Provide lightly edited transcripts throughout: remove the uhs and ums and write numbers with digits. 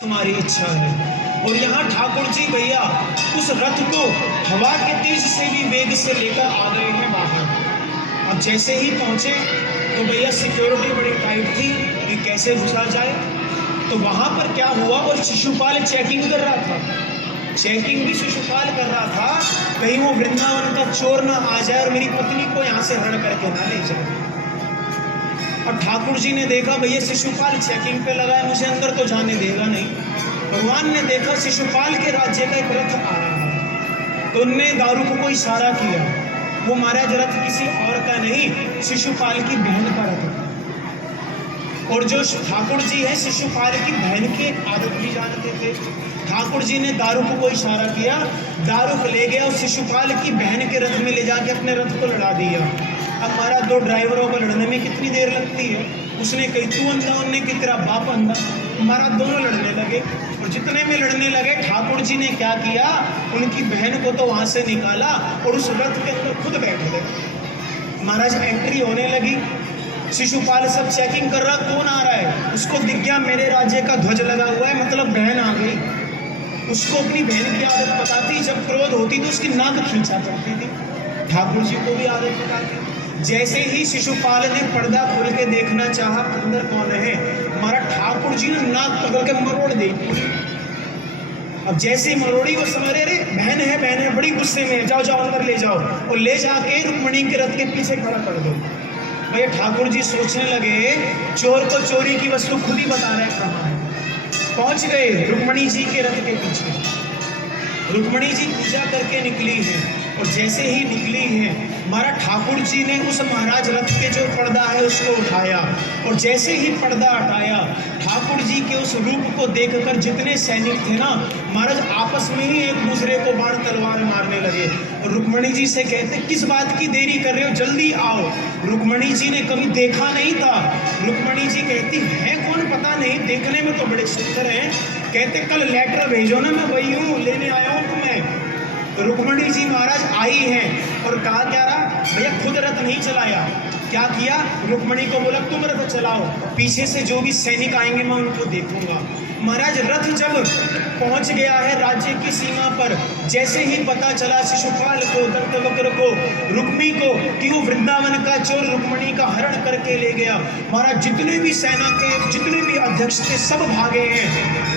तुम्हारी इच्छा है। और यहाँ ठाकुर जी भैया उस रथ को हवा के तेज से भी वेग से लेकर आ गए हैं बाहर। अब जैसे ही पहुंचे तो भैया सिक्योरिटी बड़ी टाइट थी कि कैसे घुसा जाए। तो वहां पर क्या हुआ, और शिशुपाल चेकिंग कर रहा था, चेकिंग भी शिशुपाल कर रहा था, कहीं वो वृंदावन का चोर ना आ जाए और मेरी पत्नी को यहाँ से हरण करके ना ले जाए। अब ठाकुर जी ने देखा भैया शिशुपाल चेकिंग पे लगा है, मुझे अंदर तो जाने देगा नहीं। भगवान ने देखा शिशुपाल के राज्य का एक रथ आ रहा है, तो उनने दारू को इशारा किया। वो महाराज रथ किसी और का नहीं, शिशुपाल की बहन का रथ था। और जो ठाकुर जी है शिशुपाल की बहन की आदत भी जानते थे। ठाकुर जी ने दारुक को इशारा किया, दारुक ले गया और शिशुपाल की बहन के रथ में ले जाके अपने रथ को लड़ा दिया। अब हमारा दो ड्राइवरों को लड़ने में कितनी देर लगती है, उसने कही तू अंधा, उनने कि तेरा बाप अंधा। हमारा दोनों लड़ने लगे, और जितने में लड़ने लगे ठाकुर जी ने क्या किया, उनकी बहन को तो वहां से निकाला और उस रथ के अंदर खुद बैठ गए। महाराज एंट्री होने लगी, शिशुपाल सब चेकिंग कर रहा, कौन आ रहा है। उसको दिख गया मेरे राज्य का ध्वज लगा हुआ है, मतलब बहन आ गई। उसको अपनी बहन की आदत पता थी, जब क्रोध होती तो उसकी नाक खींचा करती थी। ठाकुर जी को भी आदत पता थी। जैसे ही शिशुपाल ने पर्दा खोल के देखना चाहा अंदर कौन है, हमारा ठाकुर जी ने नाक पकड़ के मरोड़ दी। अब जैसे मरोड़ी को समझ रहे, बहन है, बड़ी गुस्से में, जाओ जाओ अंदर ले जाओ, और ले जाके रुक्मणी के रथ के पीछे खड़ा कर दो। भैया ठाकुर जी सोचने लगे, चोर को चोरी की वस्तु खुद ही बता रहे कहाँ है। पहुंच गए रुक्मणी जी के रथ के पीछे। रुक्मणी जी पूजा करके निकली हैं, और जैसे ही निकली हैं हमारा ठाकुर जी ने उस महाराज रथ के जो पर्दा है उसको उठाया, और जैसे ही पर्दा हटाया ठाकुर जी के उस रूप को देखकर जितने सैनिक थे ना महाराज आपस में ही एक दूसरे को बाण तलवार मारने लगे। और रुक्मणी जी से कहते, किस बात की देरी कर रहे हो, जल्दी आओ। रुक्मणी जी ने कभी देखा नहीं था। रुक्मणी जी कहती है कौन पता नहीं, देखने में तो बड़े सुंदर हैं। कहते कल लेटर भेजो ना, मैं वही हूँ, लेने आया हूँ तुम्हें। तो रुक्मणी जी महाराज आई हैं, और कहा क्या रहा भैया, खुद रथ नहीं चलाया, क्या किया, रुक्मणी को बोला तुम रथ चलाओ, पीछे से जो भी सैनिक आएंगे मैं उनको देखूंगा। महाराज रथ जब पहुंच गया है राज्य की सीमा पर, जैसे ही पता चला शिशुपाल को, दंतवक्र को, रुक्मी को कि वो वृंदावन का चोर रुक्मणी का हरण करके ले गया, महाराज जितने भी सेना के जितने भी अध्यक्ष थे सब भागे हैं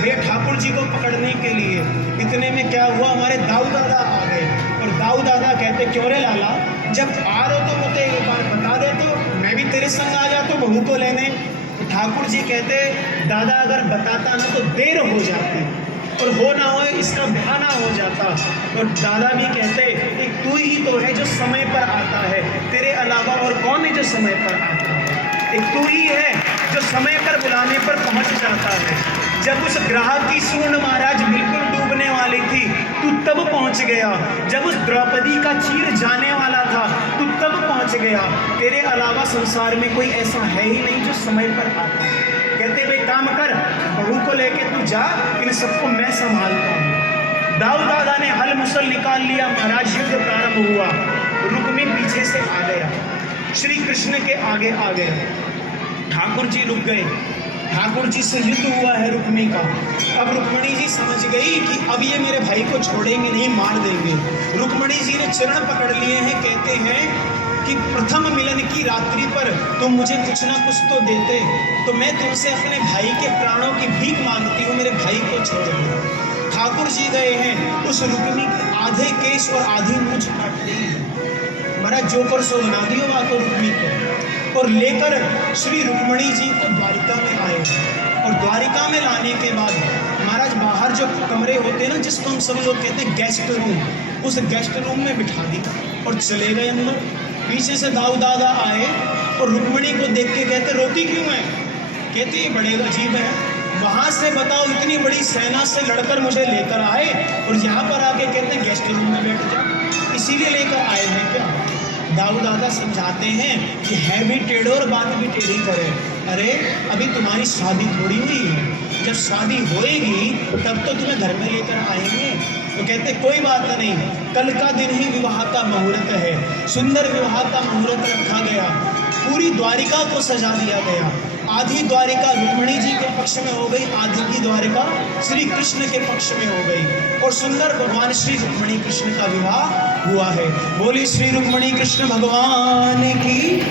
भैया ठाकुर जी को पकड़ने के लिए। इतने में क्या हुआ, हमारे दाऊ दादा आ गए, और दाऊ दादा कहते क्यों रे लाला, जब आ रहे हो तो मुझे एक बार बता दे, तो मैं भी तेरे संग आ जाता बहू को लेने। तो ठाकुर जी कहते दादा अगर बताता ना तो देर हो जाती, और हो ना हो इसका बहाना हो जाता। और दादा भी कहते एक तू ही तो है जो समय पर आता है, तेरे अलावा और कौन है जो समय पर आता है, एक तू ही है जो समय पर बुलाने पर पहुंच जाता है। जब उस ग्राहक की सूंड महाराज बिल्कुल डूबने वाली थी तू तब पहुंच गया, जब उस द्रौपदी का चीर जाने वाला था तू तब पहुंच गया, तेरे अलावा संसार में कोई ऐसा है ही नहीं जो समय पर आता है। कहते भाई काम कर, बहू को लेके तू जा, इन सबको मैं संभालता हूँ। दाऊ दादा ने हल मुसल निकाल लिया, महाराज युद्ध प्रारंभ हुआ। रुक्मी पीछे से आ गया, श्री कृष्ण के आगे आ गया, ठाकुर जी रुक गए, ठाकुर जी से युद्ध हुआ है रुक्मी का। अब रुक्मणी जी समझ गई कि अब ये मेरे भाई को छोड़ेंगे नहीं, मार देंगे। रुक्मणी जी ने चरण पकड़ लिए हैं, कहते हैं कि प्रथम मिलन की रात्रि पर तुम मुझे कुछ ना कुछ तो देते, तो मैं तुमसे अपने भाई के प्राणों की भीख मांगती हूँ, मेरे भाई को छोड़ दो। ठाकुर जी गए हैं, उस रुक्मी के आधे केश और आधी मूंछ काट ली, महाराज जो पर सो बना दियो वहाँ को रुक्मी को, और लेकर श्री रुक्मणी जी को द्वारिका में आए। और द्वारिका में लाने के बाद महाराज बाहर जो कमरे होते हैं ना, जिसको हम सब लोग कहते हैं गेस्ट रूम, उस गेस्ट रूम में बिठा दी और चले गए अंदर। पीछे से दाऊ दादा आए और रुक्मणी को देख के कहते रोती क्यों है, कहते ये बड़े अजीब है, वहाँ से बताओ इतनी बड़ी सेना से लड़कर मुझे लेकर आए और यहाँ पर आके कहते गेस्ट रूम में बैठ जाओ, इसीलिए लेकर आए हैं क्या। दाऊ दादा समझाते हैं कि है भी टेढ़े और बात भी टेढ़ी करे। अरे अभी तुम्हारी शादी थोड़ी हुई है, जब शादी होएगी तब तो तुम्हें घर में लेकर आएंगे। तो कहते कोई बात नहीं, कल का दिन ही विवाह का मुहूर्त है, सुंदर विवाह का मुहूर्त रखा गया, पूरी द्वारिका को सजा दिया गया। आधी द्वारिका रुक्मिणी जी के पक्ष में हो गई, आधी की द्वारिका श्री कृष्ण के पक्ष में हो गई और सुंदर भगवान श्री रुक्मिणी कृष्ण का विवाह हुआ है। बोली श्री रुक्मिणी कृष्ण भगवान की।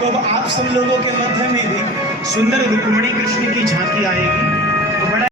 तो अब आप सब लोगों के मध्य में भी सुंदर रुक्मिणी कृष्ण की झांकी आएगी। तो बड़ा